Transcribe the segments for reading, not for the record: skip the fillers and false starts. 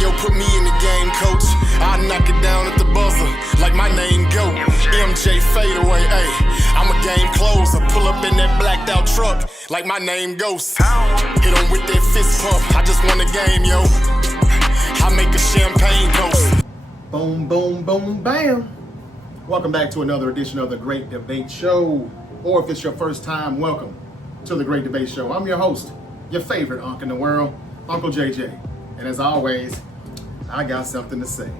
yo, put me in the game, coach. I knock it down at the buzzer like my name go. MJ fadeaway, ayy. I'm a game closer. Pull up in that blacked out truck like my name Ghost. Hit him with that fist pump. I just won the game, yo. I make a champagne toast. Boom, boom, boom, bam. Welcome back to another edition of The Great Debate Show. Or if it's your first time, welcome to The Great Debate Show. I'm your host, your favorite Unc in the world, Uncle JJ. And as always, I got something to say.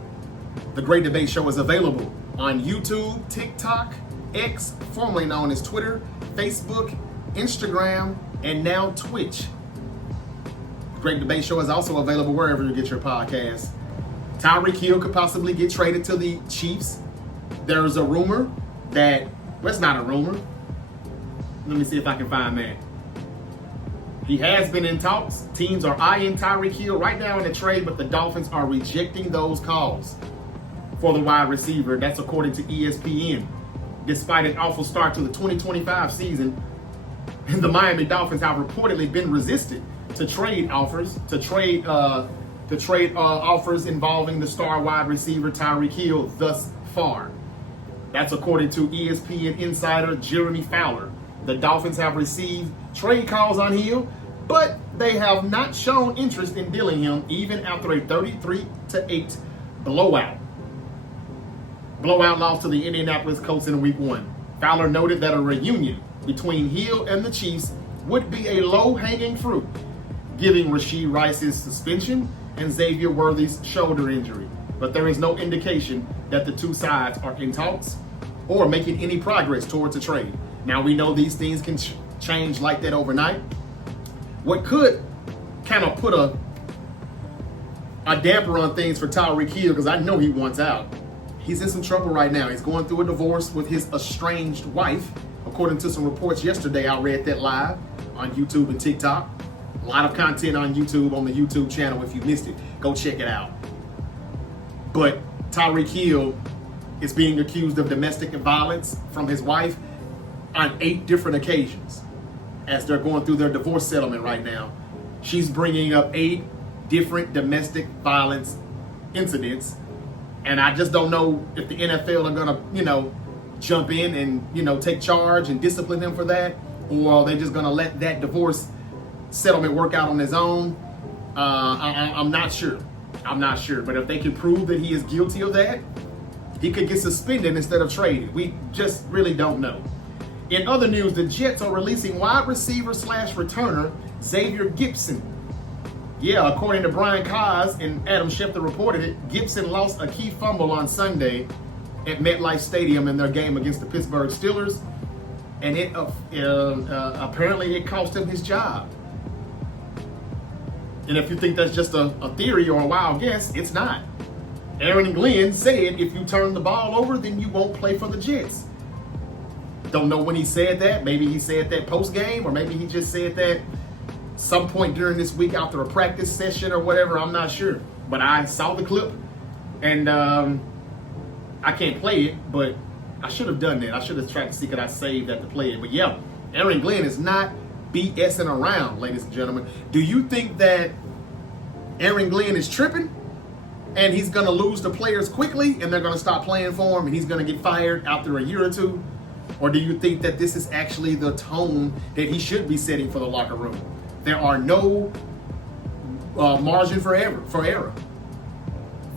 The Great Debate Show is available on YouTube, TikTok, X, formerly known as Twitter, Facebook, Instagram, and now Twitch. The Great Debate Show is also available wherever you get your podcasts. Tyreek Hill could possibly get traded to the Chiefs. There's a rumor that, well, it's not a rumor. Let me see if I can find that. He has been in talks. Teams are eyeing Tyreek Hill right now in the trade, but the Dolphins are rejecting those calls for the wide receiver. That's according to ESPN. Despite an awful start to the 2025 season, the Miami Dolphins have reportedly been resistant to trade offers, offers involving the star wide receiver Tyreek Hill thus far. That's according to ESPN insider Jeremy Fowler. The Dolphins have received trade calls on Hill, but they have not shown interest in dealing him even after a 33-8 blowout loss to the Indianapolis Colts in Week 1. Fowler noted that a reunion between Hill and the Chiefs would be a low-hanging fruit, given Rashee Rice's suspension and Xavier Worthy's shoulder injury. But there is no indication that the two sides are in talks or making any progress towards a trade. Now, we know these things can change like that overnight. What could kind of put a damper on things for Tyreek Hill, because I know he wants out. He's in some trouble right now. He's going through a divorce with his estranged wife. According to some reports yesterday, I read that live on YouTube and TikTok. A lot of content on YouTube, on the YouTube channel. If you missed it, go check it out. But Tyreek Hill is being accused of domestic violence from his wife on 8 different occasions as they're going through their divorce settlement right now. She's bringing up 8 different domestic violence incidents. And I just don't know if the NFL are going to, jump in and, take charge and discipline him for that, or they're just going to let that divorce settlement work out on his own. I'm not sure. But if they can prove that he is guilty of that, he could get suspended instead of traded. We just really don't know. In other news, the Jets are releasing wide receiver / returner Xavier Gipson. Yeah, according to Brian Kaz and Adam Schefter reported it, Gipson lost a key fumble on Sunday at MetLife Stadium in their game against the Pittsburgh Steelers, and it apparently it cost him his job. And if you think that's just a theory or a wild guess, it's not. Aaron Glenn said if you turn the ball over, then you won't play for the Jets. Don't know when he said that. Maybe he said that post-game, or maybe he just said that some point during this week after a practice session or whatever. I'm not sure. But I saw the clip, and I can't play it, but I should have done that. I should have tried to see could I save that to play it. But yeah, Aaron Glenn is not BSing around, ladies and gentlemen. Do you think that Aaron Glenn is tripping and he's going to lose the players quickly and they're going to stop playing for him and he's going to get fired after a year or two? Or do you think that this is actually the tone that he should be setting for the locker room? There are no margin for error.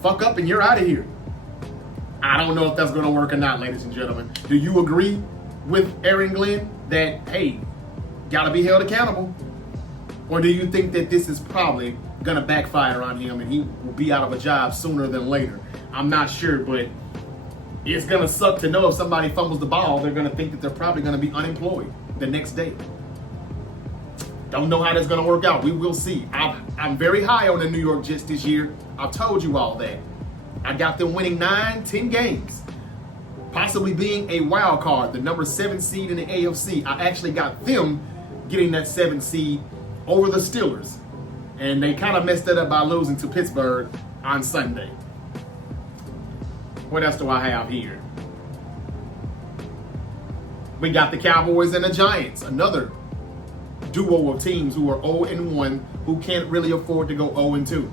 Fuck up and you're out of here. I don't know if that's going to work or not, ladies and gentlemen. Do you agree with Aaron Glenn that, hey, got to be held accountable? Or do you think that this is probably going to backfire on him and he will be out of a job sooner than later? I'm not sure, but it's going to suck to know if somebody fumbles the ball, they're going to think that they're probably going to be unemployed the next day. Don't know how that's going to work out. We will see. I'm very high on the New York Jets this year. I've told you all that. I got them winning 9-10 games, possibly being a wild card, the number 7 seed in the AFC. I actually got them getting that 7th seed over the Steelers, and they kind of messed it up by losing to Pittsburgh on Sunday. What else do I have here? We got the Cowboys and the Giants, another duo of teams who are 0-1, who can't really afford to go 0-2.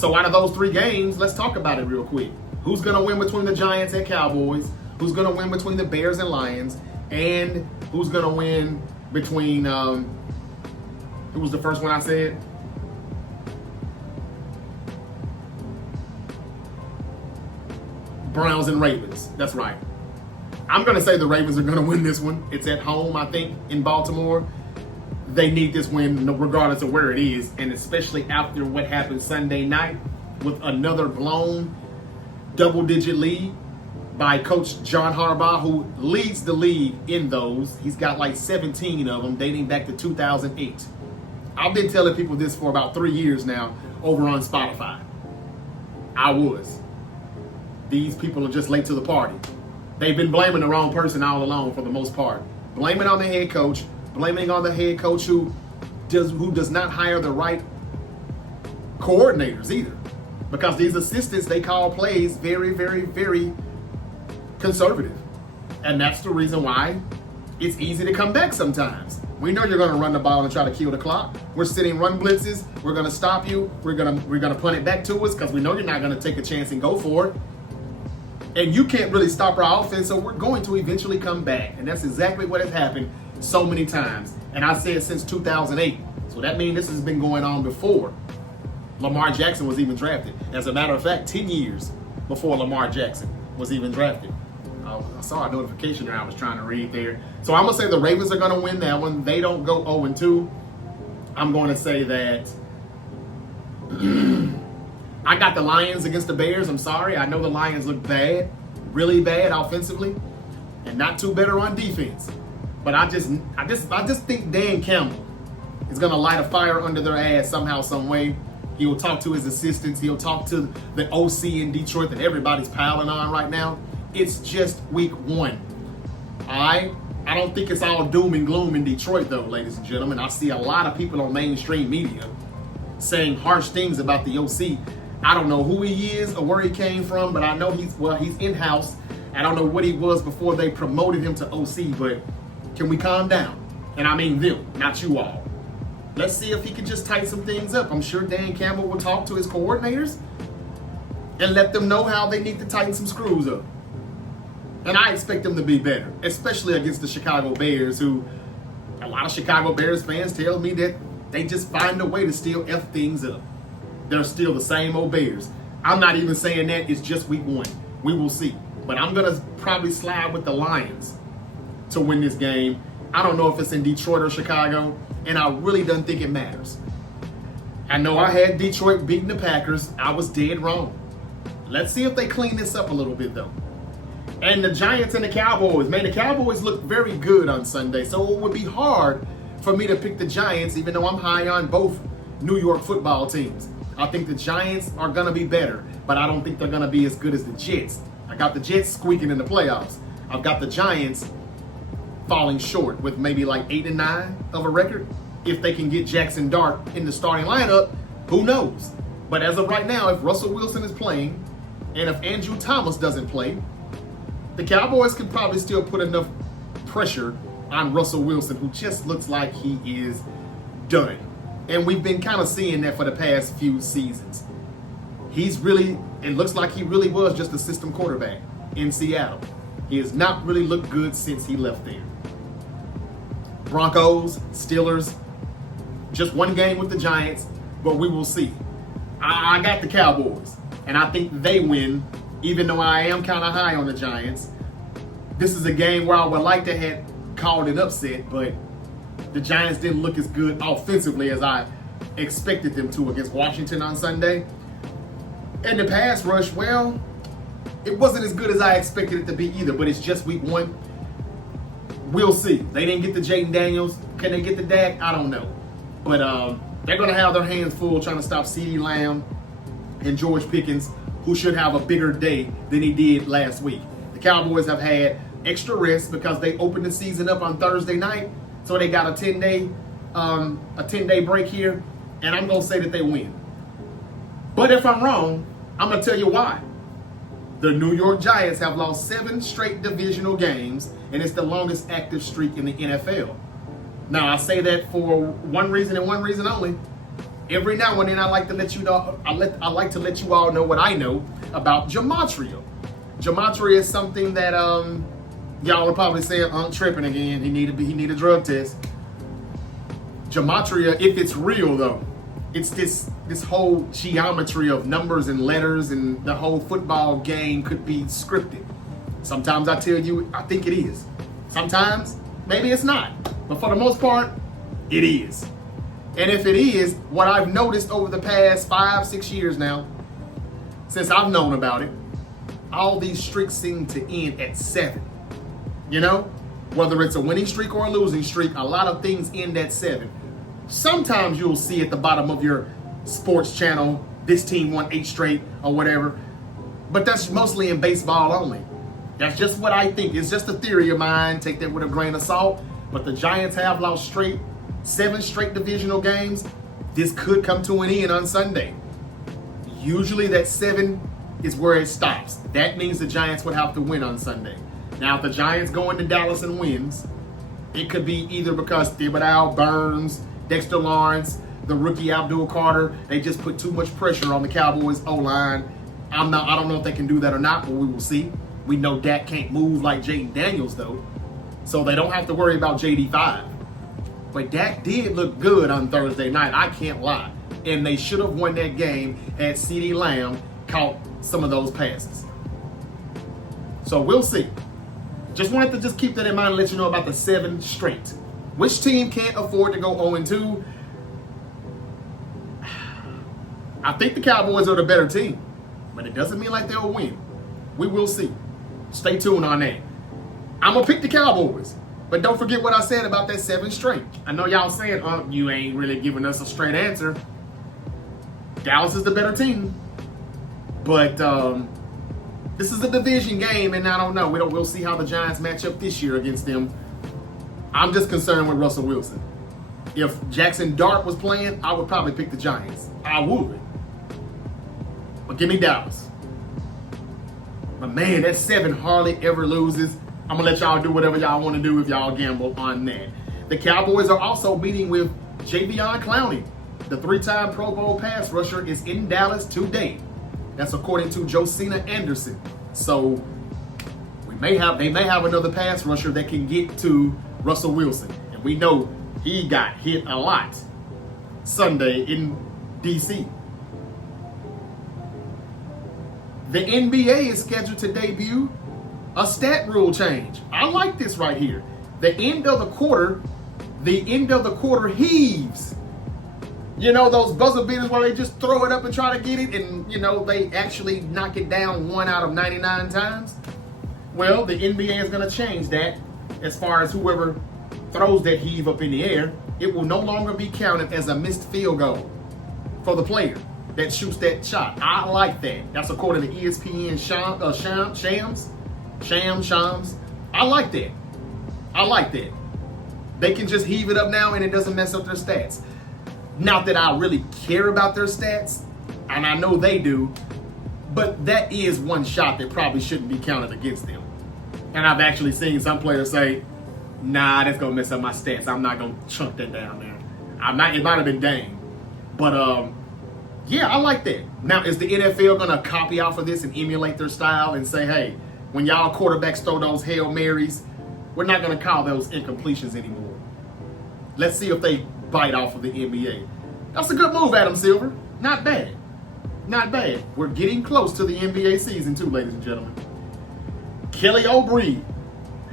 So out of those 3 games, let's talk about it real quick. Who's going to win between the Giants and Cowboys? Who's going to win between the Bears and Lions? And who's going to win between, who was the first one I said? Browns and Ravens. That's right. I'm going to say the Ravens are going to win this one. It's at home, I think, in Baltimore. They need this win regardless of where it is, and especially after what happened Sunday night with another blown double-digit lead by Coach John Harbaugh, who leads the league in those. He's got like 17 of them dating back to 2008. I've been telling people this for about 3 years now over on Spotify. I was. These people are just late to the party. They've been blaming the wrong person all along for the most part. Blaming on the head coach, blaming on the head coach who does not hire the right coordinators either. Because these assistants, they call plays very, very, very conservative. And that's the reason why it's easy to come back sometimes. We know you're going to run the ball and try to kill the clock. We're sitting run blitzes. We're going to stop you. We're going to punt it back to us because we know you're not going to take a chance and go for it. And you can't really stop our offense, so we're going to eventually come back. And that's exactly what has happened so many times. And I said since 2008. So that means this has been going on before Lamar Jackson was even drafted. As a matter of fact, 10 years before Lamar Jackson was even drafted. I saw a notification there I was trying to read there. So I'm going to say the Ravens are going to win that one. They don't go 0-2. I'm going to say that I got the Lions against the Bears. I'm sorry. I know the Lions look bad, really bad offensively, and not too better on defense. But I just think Dan Campbell is going to light a fire under their ass somehow, some way. He'll talk to his assistants. He'll talk to the OC in Detroit that everybody's piling on right now. It's just week 1. I don't think it's all doom and gloom in Detroit, though, ladies and gentlemen. I see a lot of people on mainstream media saying harsh things about the OC. I don't know who he is or where he came from, but I know he's in-house. I don't know what he was before they promoted him to OC, but can we calm down? And I mean them, not you all. Let's see if he can just tighten some things up. I'm sure Dan Campbell will talk to his coordinators and let them know how they need to tighten some screws up. And I expect them to be better, especially against the Chicago Bears, who a lot of Chicago Bears fans tell me that they just find a way to still F things up. They're still the same old Bears. I'm not even saying that. It's just week 1. We will see. But I'm going to probably slide with the Lions to win this game. I don't know if it's in Detroit or Chicago, and I really don't think it matters. I know I had Detroit beating the Packers. I was dead wrong. Let's see if they clean this up a little bit, though. And the Giants and the Cowboys. Man, the Cowboys looked very good on Sunday, so it would be hard for me to pick the Giants, even though I'm high on both New York football teams. I think the Giants are going to be better, but I don't think they're going to be as good as the Jets. I got the Jets squeaking in the playoffs. I've got the Giants falling short with maybe like 8-9 of a record. If they can get Jackson Dart in the starting lineup, who knows? But as of right now, if Russell Wilson is playing, and if Andrew Thomas doesn't play, the Cowboys can probably still put enough pressure on Russell Wilson, who just looks like he is done. And we've been kind of seeing that for the past few seasons. It looks like he really was just a system quarterback in Seattle. He has not really looked good since he left there. Broncos, Steelers, just one game with the Giants, but we will see. I got the Cowboys, and I think they win, even though I am kind of high on the Giants. This is a game where I would like to have called an upset, but the Giants didn't look as good offensively as I expected them to against Washington on Sunday. And the pass rush, well, it wasn't as good as I expected it to be either, but it's just week 1. We'll see. They didn't get the Jaden Daniels. Can they get the Dak? I don't know. But they're going to have their hands full trying to stop CeeDee Lamb and George Pickens, who should have a bigger day than he did last week. The Cowboys have had extra rest because they opened the season up on Thursday night. So they got a 10-day break here, and I'm going to say that they win. But if I'm wrong, I'm going to tell you why. The New York Giants have lost 7 straight divisional games, and it's the longest active streak in the NFL. Now, I say that for one reason and one reason only. Every now and then, I like to let you know. I like to let you all know what I know about gematria. Gematria is something that y'all are probably saying, tripping again. He need a drug test. Gematria, if it's real though, it's this whole geometry of numbers and letters, and the whole football game could be scripted. Sometimes I tell you, I think it is. Sometimes, maybe it's not. But for the most part, it is. And if it is, what I've noticed over the past 5-6 years now, since I've known about it, all these streaks seem to end at 7. You know? Whether it's a winning streak or a losing streak, a lot of things end at 7. Sometimes you'll see at the bottom of your sports channel, this team won 8 straight or whatever. But that's mostly in baseball only. That's just what I think. It's just a theory of mine. Take that with a grain of salt. But the Giants have lost 7 straight divisional games. This could come to an end on Sunday. Usually that 7 is where it stops. That means the Giants would have to win on Sunday. Now, if the Giants go into Dallas and wins, it could be either because Thibodeau, Burns, Dexter Lawrence, the rookie Abdul Carter, they just put too much pressure on the Cowboys O-line. I don't know if they can do that or not, but we will see. We know Dak can't move like Jaden Daniels, though. So they don't have to worry about JD5. But Dak did look good on Thursday night, I can't lie. And they should have won that game had CeeDee Lamb caught some of those passes. So we'll see. Just wanted to keep that in mind and let you know about the 7 straight. Which team can't afford to go 0-2? I think the Cowboys are the better team. But it doesn't mean like they'll win. We will see. Stay tuned on that. I'm going to pick the Cowboys. But don't forget what I said about that 7 straight. I know y'all saying, you ain't really giving us a straight answer. Dallas is the better team. But this is a division game, and I don't know. We'll see how the Giants match up this year against them. I'm just concerned with Russell Wilson. If Jackson Dart was playing, I would probably pick the Giants. I would. But give me Dallas. But man, that 7 hardly ever loses. I'm going to let y'all do whatever y'all want to do if y'all gamble on that. The Cowboys are also meeting with Jadeveon Clowney. The 3-time Pro Bowl pass rusher is in Dallas today. That's according to Josina Anderson. So they may have another pass rusher that can get to Russell Wilson. And we know he got hit a lot Sunday in D.C. The NBA is scheduled to debut a stat rule change. I like this right here. The end of the quarter heaves. You know, those buzzer beaters where they just throw it up and try to get it, and, they actually knock it down 1 out of 99 times? Well, the NBA is going to change that as far as whoever throws that heave up in the air. It will no longer be counted as a missed field goal for the player that shoots that shot. I like that. That's according to ESPN Shams. I like that. They can just heave it up now and it doesn't mess up their stats. Not that I really care about their stats, and I know they do, but that is one shot that probably shouldn't be counted against them. And I've actually seen some players say, nah, that's going to mess up my stats. I'm not going to chunk that down there. It might have been Dame. But, yeah, I like that. Now, is the NFL going to copy off of this and emulate their style and say, hey, when y'all quarterbacks throw those Hail Marys, we're not going to call those incompletions anymore. Let's see if they bite off of the NBA. That's a good move, Adam Silver. Not bad. We're getting close to the NBA season too, ladies and gentlemen. Kelly Oubre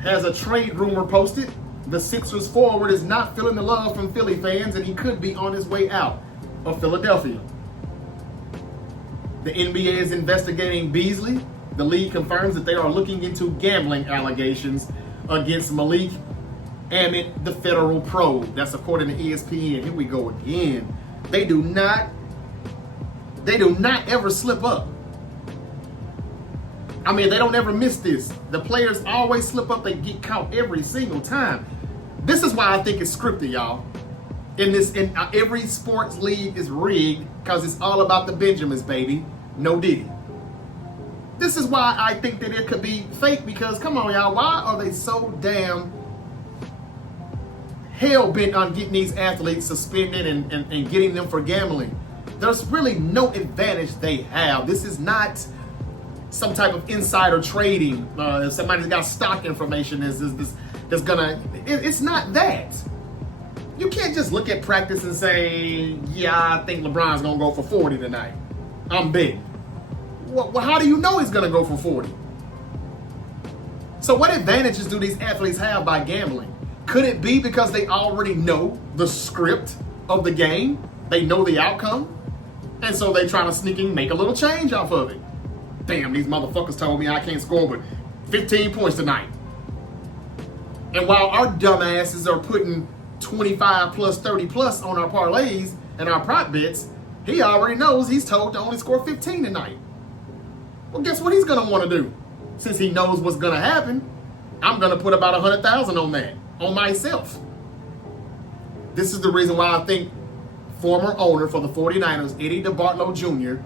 has a trade rumor posted. The Sixers forward is not feeling the love from Philly fans, and he could be on his way out of Philadelphia. The NBA is investigating Beasley. The league confirms that they are looking into gambling allegations against Malik Amit, the federal probe. That's according to ESPN. Here we go again. They do not ever slip up. I mean, they don't ever miss this. The players always slip up. They get caught every single time. This is why I think it's scripted, y'all. Every sports league is rigged because it's all about the Benjamins, baby. No Diddy. This is why I think that it could be fake, because come on, y'all, why are they so damn hell-bent on getting these athletes suspended and getting them for gambling. There's really no advantage they have. This is not some type of insider trading. If somebody's got stock information that's gonna, it's not that. You can't just look at practice and say, yeah, I think LeBron's gonna go for 40 tonight. I'm big. Well, how do you know he's gonna go for 40? So what advantages do these athletes have by gambling? Could it be because they already know the script of the game? They know the outcome? And so they trying to sneak and make a little change off of it. Damn, these motherfuckers told me I can't score but 15 points tonight. And while our dumbasses are putting 25 plus 30 plus on our parlays and our prop bets, he already knows he's told to only score 15 tonight. Well, guess what he's going to want to do? Since he knows what's going to happen, I'm going to put about 100,000 on that, on myself. This is the reason why I think former owner for the 49ers, Eddie DeBartolo Jr.,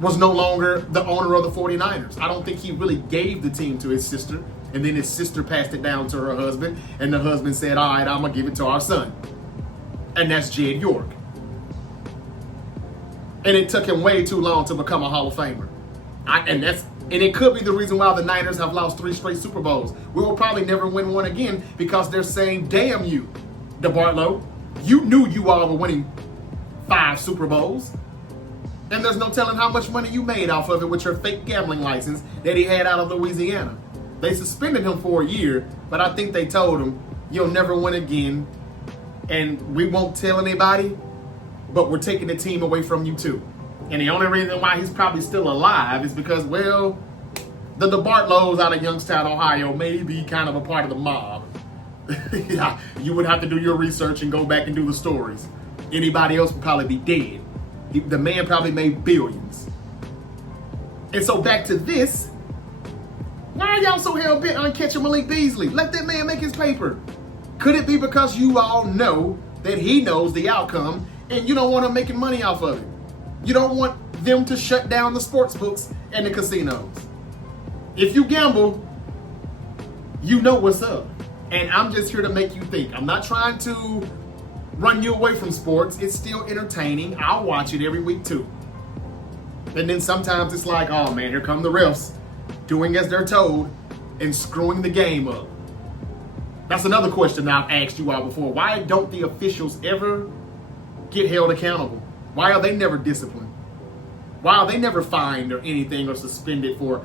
was no longer the owner of the 49ers. I don't think he really gave the team to his sister, and then his sister passed it down to her husband, and the husband said, all right, I'm going to give it to our son. And that's Jed York. And it took him way too long to become a Hall of Famer. And it could be the reason why the Niners have lost 3 straight Super Bowls. We will probably never win one again because they're saying, damn you, DeBartolo. You knew you all were winning 5 Super Bowls. And there's no telling how much money you made off of it with your fake gambling license that he had out of Louisiana. They suspended him for a year, but I think they told him, you'll never win again, and we won't tell anybody, but we're taking the team away from you too. And the only reason why he's probably still alive is because, well, the DeBartlos out of Youngstown, Ohio may be kind of a part of the mob. Yeah, you would have to do your research and go back and do the stories. Anybody else would probably be dead. The man probably made billions. And so back to this. Why are y'all so hell-bent on catching Malik Beasley? Let that man make his paper. Could it be because you all know that he knows the outcome and you don't want him making money off of it? You don't want them to shut down the sports books and the casinos. If you gamble, you know what's up. And I'm just here to make you think. I'm not trying to run you away from sports. It's still entertaining. I'll watch it every week too. And then sometimes it's like, oh man, here come the refs doing as they're told and screwing the game up. That's another question I've asked you all before. Why don't the officials ever get held accountable? Why are they never disciplined? Why are they never fined or anything or suspended for,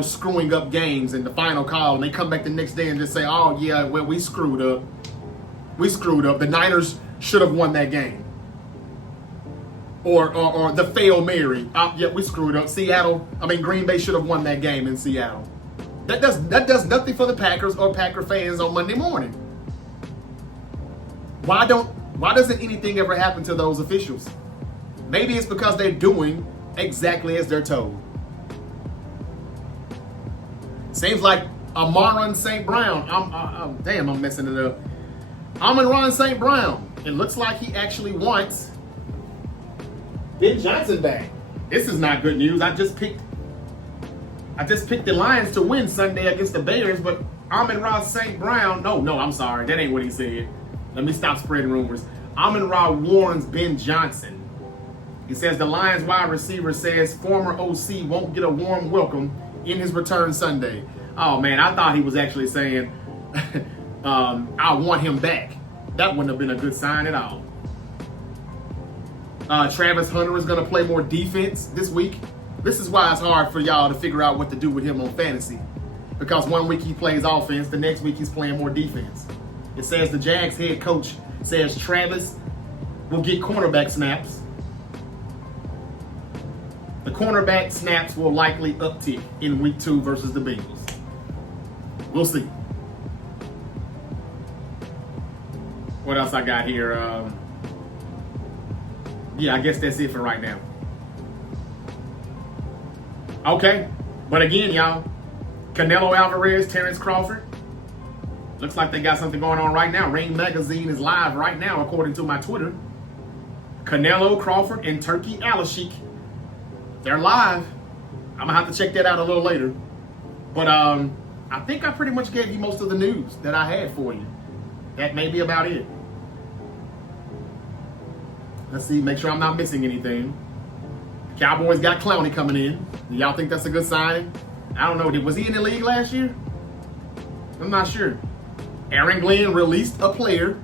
screwing up games in the final call, and they come back the next day and just say, oh yeah, well, we screwed up. We screwed up. The Niners should have won that game. Or the fail Mary. Yeah, we screwed up. Green Bay should have won that game in Seattle. That does nothing for the Packers or Packer fans on Monday morning. Why doesn't anything ever happen to those officials? Maybe it's because they're doing exactly as they're told. Seems like Amon-Ra St. Brown. I'm messing it up. Amon-Ra St. Brown. It looks like he actually wants Ben Johnson back. This is not good news. I just picked the Lions to win Sunday against the Bears, but Amon-Ra St. Brown. No, I'm sorry. That ain't what he said. Let me stop spreading rumors. Amon-Ra warns Ben Johnson. He says the Lions wide receiver says former OC won't get a warm welcome in his return Sunday. Oh man, I thought he was actually saying I want him back. That wouldn't have been a good sign at all. Travis Hunter is going to play more defense this week. This is why it's hard for y'all to figure out what to do with him on fantasy. Because one week he plays offense, the next week he's playing more defense. It says the Jags head coach says Travis will get cornerback snaps. The cornerback snaps will likely uptick in week 2 versus the Bengals. We'll see. What else I got here? Yeah, I guess that's it for right now. Okay, but again, y'all, Canelo Alvarez, Terrence Crawford. Looks like they got something going on right now. Ring Magazine is live right now, according to my Twitter. Canelo Crawford and Turkey Alashik. They're live. I'm gonna have to check that out a little later. But I think I pretty much gave you most of the news that I had for you. That may be about it. Let's see, make sure I'm not missing anything. Cowboys got Clowney coming in. Do y'all think that's a good signing? I don't know. Was he in the league last year? I'm not sure. Aaron Glenn released a player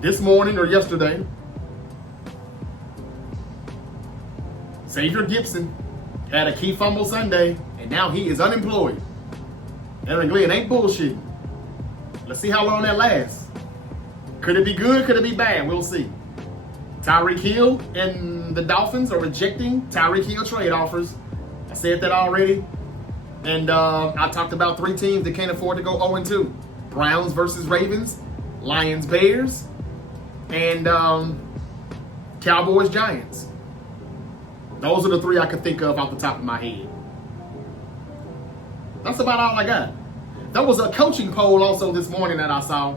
this morning or yesterday. Xavier Gipson had a key fumble Sunday, and now he is unemployed. Aaron Glenn ain't bullshitting. Let's see how long that lasts. Could it be good? Could it be bad? We'll see. Tyreek Hill and the Dolphins are rejecting Tyreek Hill trade offers. I said that already. And I talked about 3 teams that can't afford to go 0-2. Browns versus Ravens, Lions Bears, and Cowboys Giants. Those are the 3 I could think of off the top of my head. That's about all I got. There was a coaching poll also this morning that I saw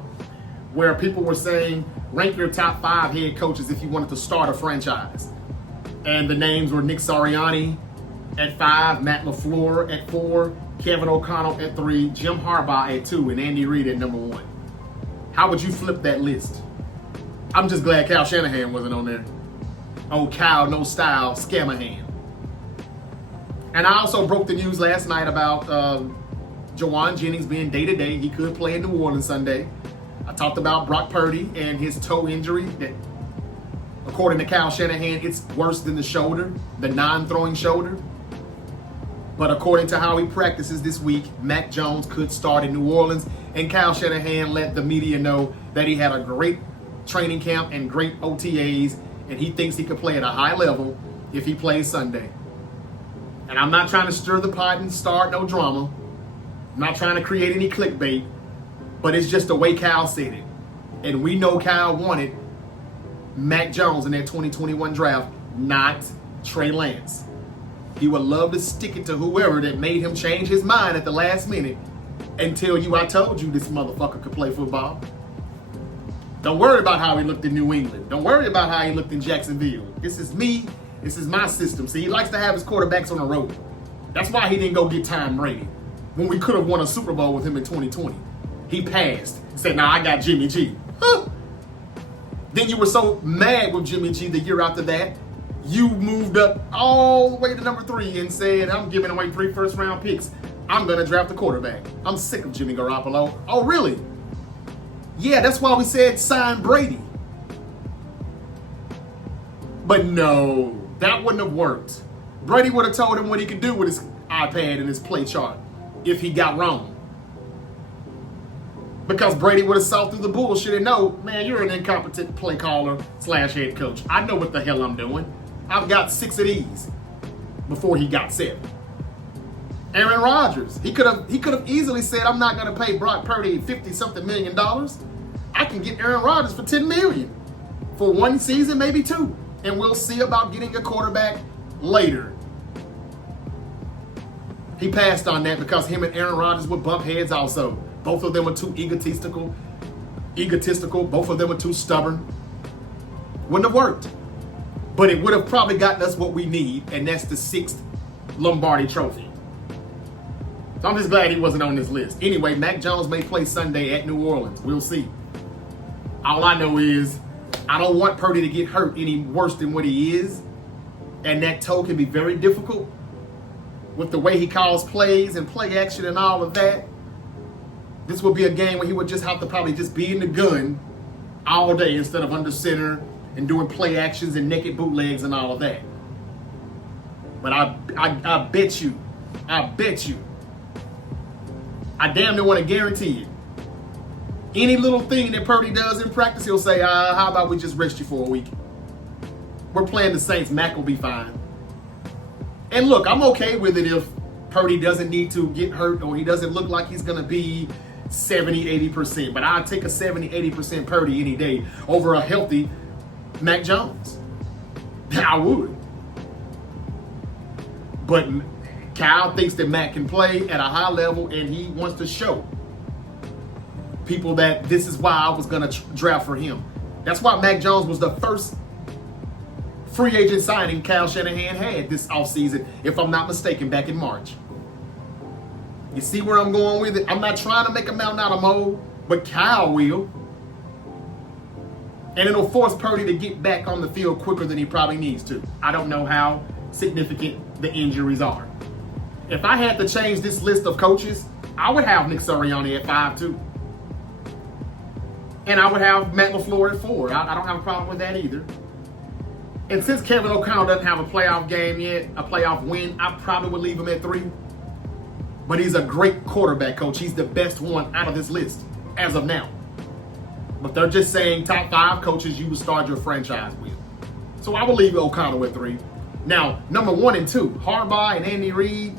where people were saying, rank your top 5 head coaches if you wanted to start a franchise. And the names were Nick Sirianni at 5, Matt LaFleur at 4, Kevin O'Connell at 3, Jim Harbaugh at 2, and Andy Reid at number 1. How would you flip that list? I'm just glad Kyle Shanahan wasn't on there. Oh, Kyle, no style, Scamahan. And I also broke the news last night about Jawan Jennings being day-to-day. He could play in New Orleans Sunday. I talked about Brock Purdy and his toe injury that, according to Kyle Shanahan, it's worse than the shoulder, the non-throwing shoulder. But according to how he practices this week, Mac Jones could start in New Orleans. And Kyle Shanahan let the media know that he had a great training camp and great OTAs, and he thinks he could play at a high level if he plays Sunday. And I'm not trying to stir the pot and start no drama. I'm not trying to create any clickbait, but it's just the way Kyle said it. And we know Kyle wanted Mac Jones in that 2021 draft, not Trey Lance. He would love to stick it to whoever that made him change his mind at the last minute and tell you, I told you this motherfucker could play football. Don't worry about how he looked in New England. Don't worry about how he looked in Jacksonville. This is me. This is my system. See, he likes to have his quarterbacks on the road. That's why he didn't go get Tom Brady when we could have won a Super Bowl with him in 2020. He passed. He said, nah, I got Jimmy G. Huh. Then you were so mad with Jimmy G the year after that, you moved up all the way to number 3 and said, I'm giving away 3 first-round picks. I'm going to draft a quarterback. I'm sick of Jimmy Garoppolo. Oh, really? Yeah, that's why we said sign Brady. But no, that wouldn't have worked. Brady would have told him what he could do with his iPad and his play chart if he got wrong. Because Brady would have saw through the bullshit and know, man, you're an incompetent play caller / head coach. I know what the hell I'm doing. I've got 6 of these before he got 7. Aaron Rodgers, he could have easily said, I'm not going to pay Brock Purdy $50-something million. I can get Aaron Rodgers for $10 million for 1 season, maybe 2. And we'll see about getting a quarterback later. He passed on that because him and Aaron Rodgers would bump heads also. Both of them were too egotistical. Both of them were too stubborn. Wouldn't have worked. But it would have probably gotten us what we need, and that's the 6th Lombardi trophy. So I'm just glad he wasn't on this list. Anyway, Mac Jones may play Sunday at New Orleans. We'll see. All I know is I don't want Purdy to get hurt any worse than what he is. And that toe can be very difficult with the way he calls plays and play action and all of that. This will be a game where he would just have to probably just be in the gun all day instead of under center and doing play actions and naked bootlegs and all of that. But I bet you, I damn near want to guarantee it. Any little thing that Purdy does in practice, he'll say, how about we just rest you for a week? We're playing the Saints. Mac will be fine. And look, I'm okay with it if Purdy doesn't need to get hurt or he doesn't look like he's going to be 70, 80%. But I'd take a 70, 80% Purdy any day over a healthy Mac Jones. I would. But Kyle thinks that Mac can play at a high level, and he wants to show people that this is why I was going to draft for him. That's why Mac Jones was the first free agent signing Kyle Shanahan had this offseason, if I'm not mistaken, back in March. You see where I'm going with it? I'm not trying to make a mountain out of molehill, but Kyle will. And it'll force Purdy to get back on the field quicker than he probably needs to. I don't know how significant the injuries are. If I had to change this list of coaches, I would have Nick Sirianni at 5 too. And I would have Matt LaFleur at 4. I don't have a problem with that either. And since Kevin O'Connell doesn't have a playoff game yet, a playoff win, I probably would leave him at 3. But he's a great quarterback coach. He's the best one out of this list as of now. But they're just saying top 5 coaches you would start your franchise with. So I will leave O'Connell at 3. Now, number 1 and 2, Harbaugh and Andy Reid.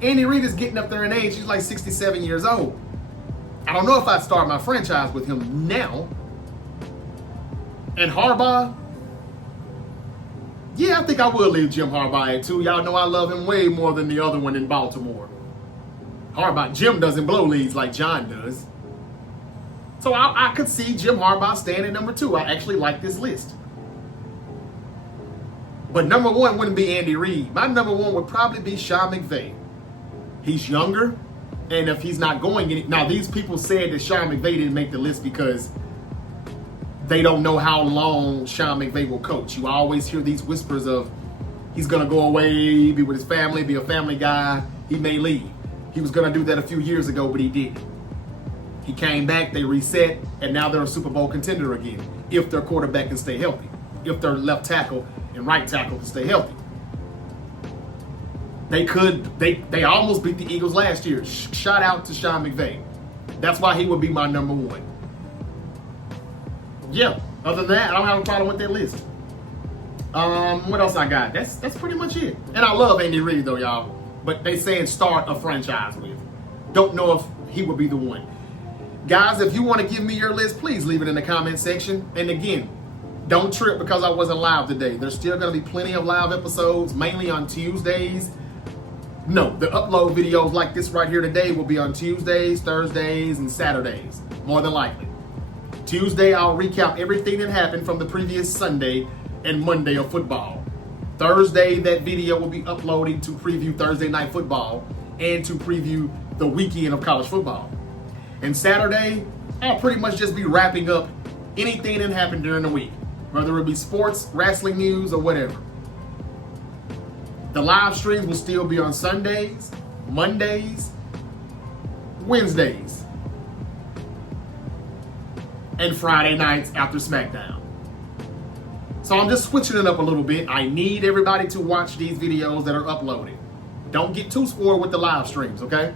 Andy Reid is getting up there in age. He's like 67 years old. I don't know if I'd start my franchise with him now. And Harbaugh, yeah, I think I will leave Jim Harbaugh at 2. Y'all know I love him way more than the other one in Baltimore. Harbaugh, Jim doesn't blow leads like John does. So I could see Jim Harbaugh staying at number 2. I actually like this list. But number 1 wouldn't be Andy Reid. My number 1 would probably be Sean McVay. He's younger, and if he's not going any... Now, these people said that Sean McVay didn't make the list because they don't know how long Sean McVay will coach. You always hear these whispers of he's going to go away, be with his family, be a family guy. He may leave. He was going to do that a few years ago, but he didn't. He came back, they reset, and now they're a Super Bowl contender again if their quarterback can stay healthy, if their left tackle and right tackle can stay healthy. They almost beat the Eagles last year. Shout out to Sean McVay. That's why he would be my number 1. Yeah, other than that, I don't have a problem with that list. What else I got? That's pretty much it. And I love Andy Reid though, y'all. But they saying start a franchise with. Don't know if he would be the one. Guys, if you want to give me your list, please leave it in the comment section. And again, don't trip because I wasn't live today. There's still going to be plenty of live episodes, mainly on Tuesdays. No, the upload videos like this right here today will be on Tuesdays, Thursdays, and Saturdays, more than likely. Tuesday, I'll recap everything that happened from the previous Sunday and Monday of football. Thursday, that video will be uploaded to preview Thursday Night Football and to preview the weekend of college football. And Saturday, I'll pretty much just be wrapping up anything that happened during the week, whether it be sports, wrestling news, or whatever. The live streams will still be on Sundays, Mondays, Wednesdays, and Friday nights after SmackDown. So I'm just switching it up a little bit. I need everybody to watch these videos that are uploaded. Don't get too spoiled with the live streams, okay?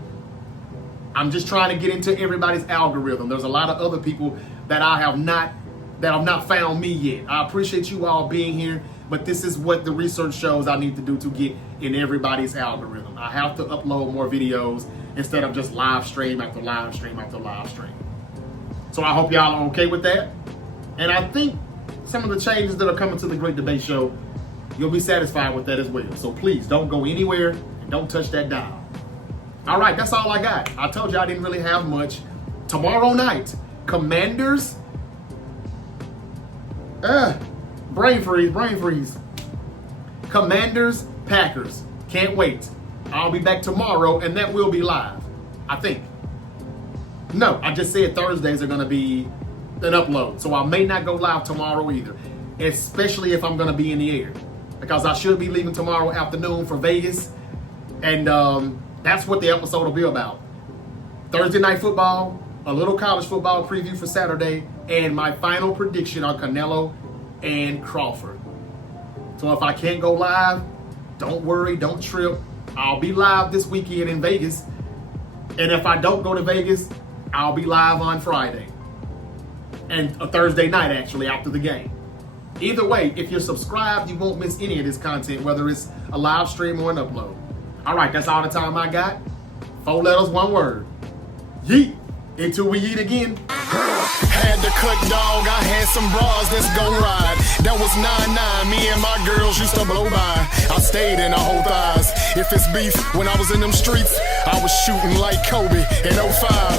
I'm just trying to get into everybody's algorithm. There's a lot of other people that have not found me yet. I appreciate you all being here, but this is what the research shows I need to do to get in everybody's algorithm. I have to upload more videos instead of just live stream after live stream after live stream. So I hope y'all are okay with that. And I think some of the changes that are coming to the Great Debate Show, you'll be satisfied with that as well. So please don't go anywhere and don't touch that dial. All right, that's all I got. I told you I didn't really have much. Tomorrow night, Commanders. Brain freeze. Commanders, Packers. Can't wait. I'll be back tomorrow, and that will be live, I think. No, I just said Thursdays are going to be an upload, so I may not go live tomorrow either, especially if I'm going to be in the air, because I should be leaving tomorrow afternoon for Vegas, and that's what the episode will be about. Thursday Night Football, a little college football preview for Saturday, and my final prediction on Canelo and Crawford. So if I can't go live, don't worry, don't trip. I'll be live this weekend in Vegas. And if I don't go to Vegas, I'll be live on Friday. And a Thursday night, actually, after the game. Either way, if you're subscribed, you won't miss any of this content, whether it's a live stream or an upload. All right, that's all the time I got. 4 letters, 1 word. Yeet. Until we eat again. Had to cut, dog. I had some bras that's gon' ride. That was 9-9. Me and my girls used to blow by. I stayed in the whole thighs. If it's beef, when I was in them streets, I was shooting like Kobe in 05.